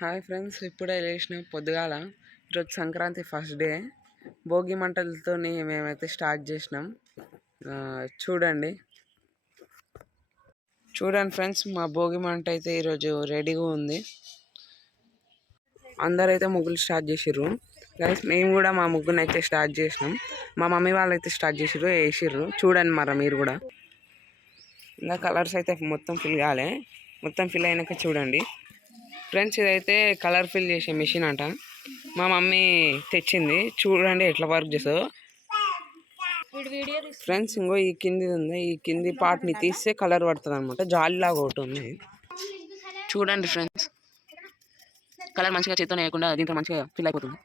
Hi friends, ఇప్పుడే లేచిన పొద్దుగాల. ఈరోజు సంక్రాంతి ఫస్ట్ డే. భోగి మంటలతో మేమైతే స్టార్ట్ చేసినాం. చూడండి ఫ్రెండ్స్, మా భోగి మంట అయితే ఈరోజు రెడీగా ఉంది. అందరైతే ముగ్గులు స్టార్ట్ చేసిర్రు. గైస్, మేము కూడా మా ముగ్గుని అయితే స్టార్ట్ చేసినాం. మా మమ్మీ వాళ్ళు అయితే స్టార్ట్ చేసిర్రు, వేసిర్రు. చూడండి మరి మీరు కూడా. ఇంకా కలర్స్ అయితే మొత్తం ఫిల్ కాలే. మొత్తం ఫిల్ అయినాక చూడండి ఫ్రెండ్స్. ఇదైతే కలర్ ఫిల్ చేసే మిషన్ అంట. మా మమ్మీ తెచ్చింది. చూడండి ఎట్లా వర్క్ చేస్తుందో ఫ్రెండ్స్. ఇంకో ఈ కింది ఉంది, ఈ కింది పార్ట్ని తీస్తే కలర్ పడుతుంది అనమాట. జాలిలాగా ఒకటి ఉంది. చూడండి ఫ్రెండ్స్, కలర్ మంచిగా చేతితో వేయకుండా దీంట్లో మంచిగా ఫిల్ అయిపోతుంది.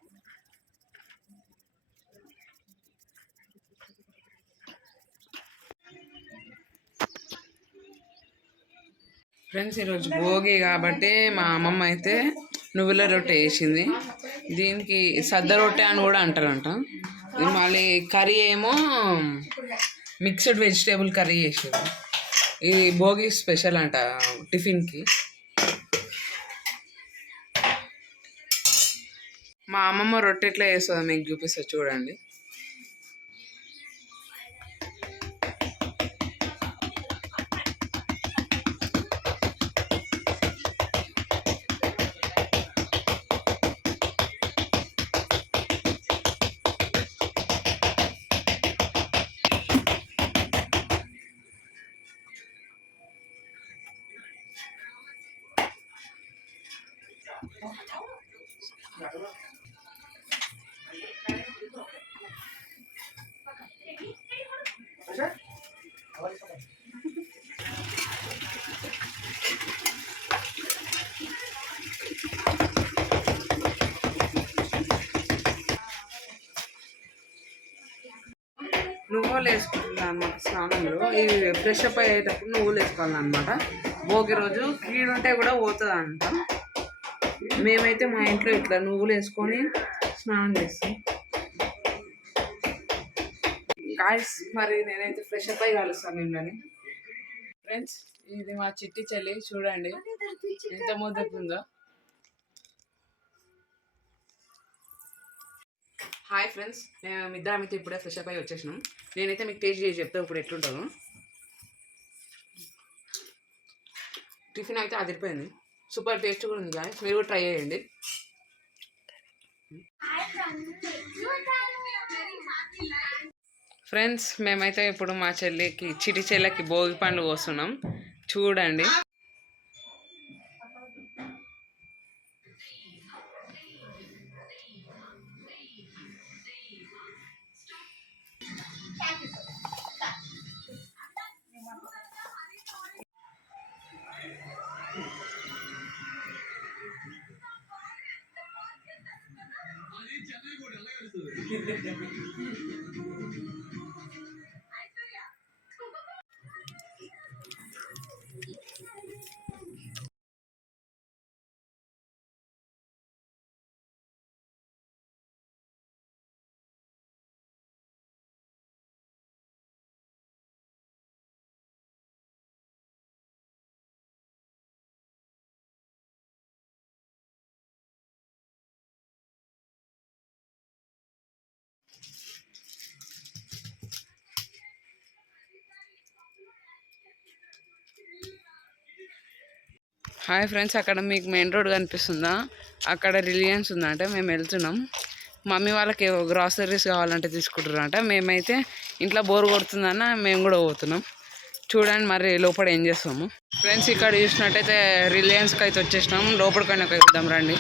ఫ్రెండ్స్, ఈరోజు భోగి కాబట్టి మా అమ్మమ్మ అయితే నువ్వుల రొట్టె వేసింది. దీనికి సద్ద రొట్టె అని కూడా అంటారంట. మళ్ళీ కర్రీ ఏమో మిక్స్డ్ వెజిటేబుల్ కర్రీ చేసేది. ఇది భోగి స్పెషల్ అంట టిఫిన్కి. మా అమ్మమ్మ రొట్టె ఎట్లా వేస్తుందో మీకు చూపిస్తా చూడండి. నువ్వులు వేసుకుంటున్నాను అనమాట స్నానంలో. ఇవి ఫ్రెష్ అప్ అయ్యేటప్పుడు నువ్వులు వేసుకోవాలన్నమాట. భోగి రోజు కీడు ఉంటే కూడా పోతుంది అంట. మేమైతే మా ఇంట్లో ఇట్లా నువ్వులు వేసుకొని స్నానం చేస్తాం. గాయస్, మరి నేనైతే ఫ్రెష్ అప్ అయ్యి కలుస్తాను మిమ్మల్ని. ఫ్రెండ్స్, ఇది మా చిట్టి చెల్లి. చూడండి ఎంత ముద్దకుందో. హాయ్ ఫ్రెండ్స్, మేము ఇద్దరం అయితే ఇప్పుడే ఫ్రెష్ అప్ అయ్యి వచ్చేసినాం. నేనైతే మీకు టేస్ట్ చేసి చెప్తా ఇప్పుడు ఎట్లుంటుందో. టిఫిన్ అయితే అదిరిపోయింది. సూపర్ టేస్ట్ కూడా ఉంది గాయస్, మీరు కూడా ట్రై చేయండి. ఫ్రెండ్స్, మేమైతే ఇప్పుడు మా చిటి చెల్లెకి భోగి పండ్లు కోస్తున్నాం. చూడండి. హాయ్ ఫ్రెండ్స్, అక్కడ మీకు మెయిన్ రోడ్ కనిపిస్తుందా? అక్కడ రిలయన్స్ ఉందంటే మేము వెళ్తున్నాం. మమ్మీ వాళ్ళకి గ్రాసరీస్ కావాలంటే తీసుకుంటారంట. మేమైతే ఇంట్లో బోర్ కొడుతుందన్న మేము కూడా పోతున్నాం. చూడండి మరి లోపల ఏం చేస్తాము. ఫ్రెండ్స్, ఇక్కడ చూసినట్టయితే రిలయన్స్కి అయితే వచ్చేసినాం. లోపలికైనా వెళ్దాం రండి.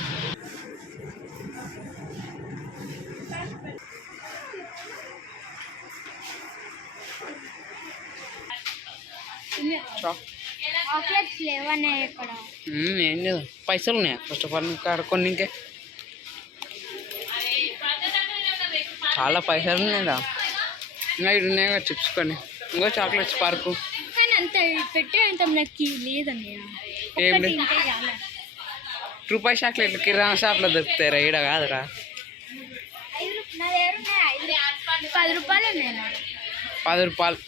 ఏం లేదు, పైసలు ఉన్నాయా ఫస్ట్ ఆఫ్ ఆల్ ఇక్కడ కొన్ని? ఇంకే చాలా పైసలు ఉన్నాయిదా. ఇంకా ఇవి ఉన్నాయి కదా చిప్స్ కొన్ని, ఇంకో చాక్లెట్స్ పార్కు. ఏం లేదు, రూపాయి చాక్లెట్లు కిరాణా షాప్లో దొరుకుతారా? ఈడ కాదురా. 10 రూపాయలు.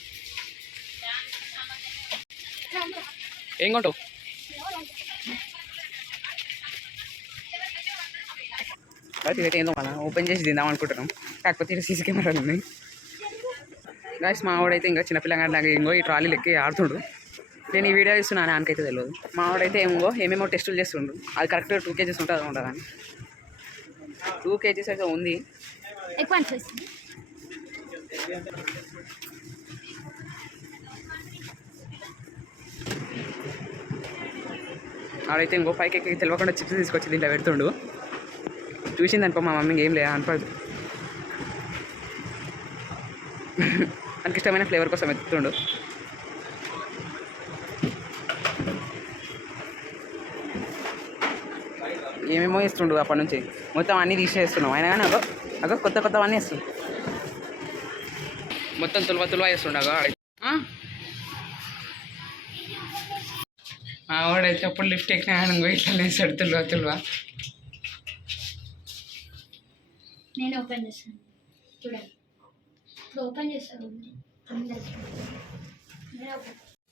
ఏం కొంటావు? ఇదైతే ఏందో మనం ఓపెన్ చేసి తిందాం అనుకుంటున్నాం, కాకపోతే ఇక్కడ సీసీ కెమెరాలు ఉన్నాయి. గాయస్ మా వాడైతే ఇంకా చిన్నపిల్లగాడి లాగా ఇంకో ఈ ట్రాలీ లెక్కి ఆడుతుండు. నేను ఈ వీడియో ఇస్తున్నాను ఆయనకైతే తెలియదు. మా వాడైతే ఏమేమో టెస్టులు చేస్తుండు. అది కరెక్ట్గా 2 kgs ఉంటుంది అని 2 kgs అయితే ఉంది. ఆడైతే ఇంకో 5 kg తెలియకుండా చిప్స్ తీసుకొచ్చి దీంట్లో పెడుతుండు. చూసింది అనుకో మా మమ్మీకి ఏం లేదు అనుకోదు. మనకి ఇష్టమైన ఫ్లేవర్ కోసం ఎత్తుతుండు. ఏమేమో ఇస్తుండు అప్పటి నుంచి, మొత్తం అన్నీ తీసేస్తున్నాం. అయినా కానీ అగో కొత్తవన్నీ వేస్తుండు, మొత్తం తులువ వేస్తుండు. అగో మా వాడైతే అప్పుడు లిఫ్ట్ ఎక్కినా ఇట్లా వేసాడు తులువ. నేను ఓపెన్ చేస్తాను చూడండి. ఓపెన్ చేస్తాను.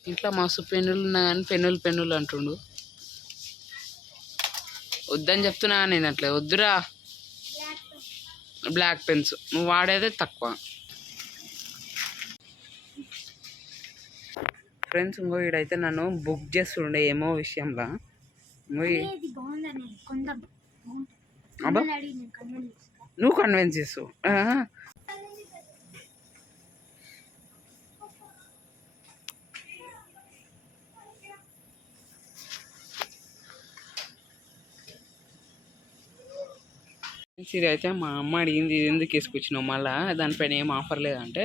ఇంట్లో మస్తు పెన్నులు ఉన్నా కానీ పెన్నులు అంటుండు. వద్దని చెప్తున్నా నేను అట్లే వద్దురా, బ్లాక్ పెన్స్ నువ్వు వాడేదే తక్కువ. ఫ్రెండ్స్ ఇంకో వీడైతే నన్ను బుక్ చేస్తుండే ఏమో విషయంలో. అబ్బా నువ్వు కన్విన్స్ చేస్తావు. ఇది అయితే మా అమ్మ అడిగింది, ఇది ఎందుకు వేసుకొచ్చినావు మళ్ళీ, దానిపైన ఏం ఆఫర్ లేదంటే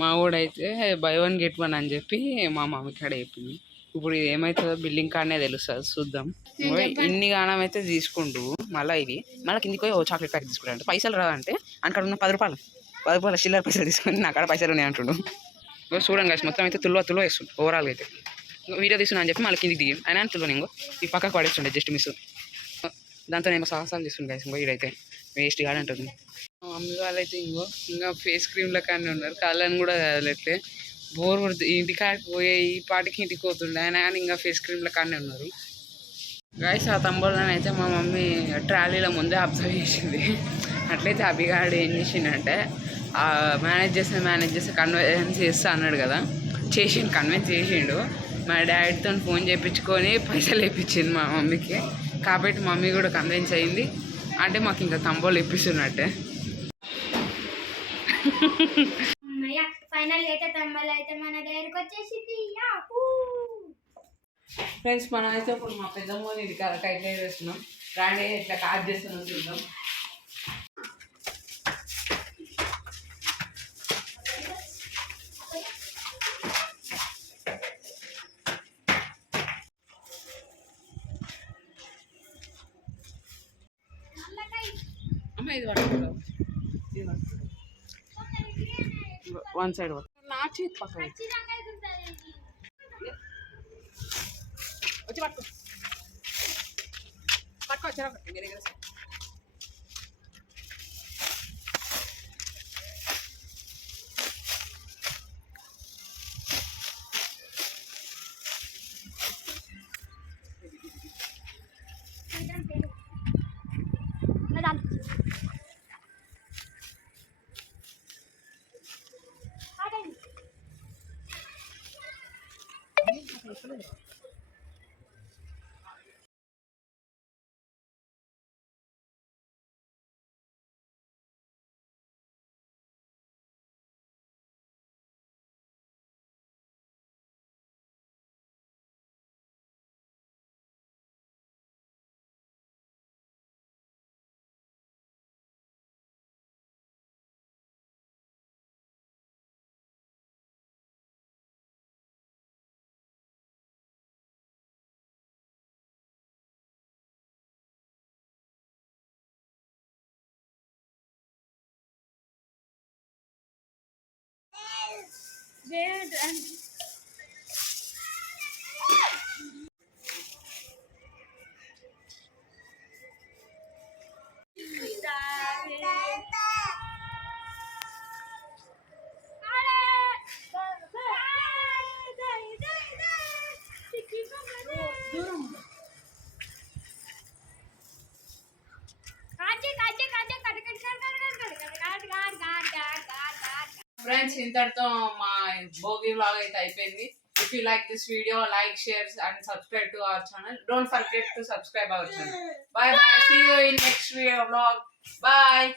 మా వాడైతే బై 1 get 1 అని చెప్పి మా మమ్మీ కాడ చెప్పింది. ఇప్పుడు ఇది ఏమవుతుందో బిల్డింగ్ కాడనే తెలుస్తుంది, చూద్దాం. ఇన్ని గానం అయితే తీసుకుంటూ మళ్ళీ కిందికి పోయి చాక్లెట్ ప్యాకెట్ తీసుకుంటాడు. పైసలు రాదంటే అక్కడ ఉన్న 10 రూపాయలు చిల్లర పైసలు తీసుకొని నా కాడ పైసలు ఉన్నాయి అంటుండు. చూడండి కాదు మొత్తం అయితే తుల్వ వేస్తుండు ఓవరాల్గా అయితే. వీడియో తీసుకున్నా అని చెప్పి మళ్ళీ కిందికి దిగి అయినా తుల్వని ఇంకో ఈ పక్కకు పడేస్తుండే జస్ట్ మిస్. దాంతో నేను సాహసాలు చేస్తుండే గాయస్. ఇంకో వీడైతే వేస్ట్ కాడ అంటుంది. మా మమ్మీ వాళ్ళైతే ఇంకా ఫేస్ క్రీమ్ల కానీ ఉన్నారు, కళ్ళని కూడా కదలట్లే. బోర్ కొడుతుంది, ఇంటికాడికి పోయే ఈ పాటికి ఇంటికి పోతుండే ఆయన కానీ ఇంకా ఫేస్ క్రీమ్ల కానీ ఉన్నారు. గాయస్ ఆ తంబోళ్ళని అయితే మా మమ్మీ ట్రాలీల ముందే అబ్జర్వ్ చేసింది. అట్లయితే అభిగాడు ఏం చేసిండంటే మేనేజ్ చేస్తే కన్విన్స్ చేస్తా అన్నాడు కదా, కన్విన్స్ చేసిండు. మా డాడీతో ఫోన్ చేయించుకొని పైసలు వేయించింది మా మమ్మీకి. కాబట్టి మమ్మీ కూడా కన్విన్స్ అయింది అంటే మాకు ఇంకా తంబోలు ఇప్పిస్తున్నట్టే. ఫ్రెండ్స్ మనం అయితే ఇప్పుడు మా పెద్దమ్మ ఇది టైట్ వేస్తున్నాం. రాండి ఇట్లా కాట్ చేస్తున్నాం చూద్దాం. అమ్మ ఇది పట్టుకోవాలి, వన్ సైడ్ నా చేతి పక్కన వచ్చి పట్టుకోవచ్చా మీ దగ్గర. ఫ్రెండ్స్ ఇంతటితో మా భోగి వ్లాగ్ అయితే అయిపోయింది. If you like this video like share and subscribe to our channel. Don't forget to subscribe our channel. Bye bye. See you in next video vlog. Bye.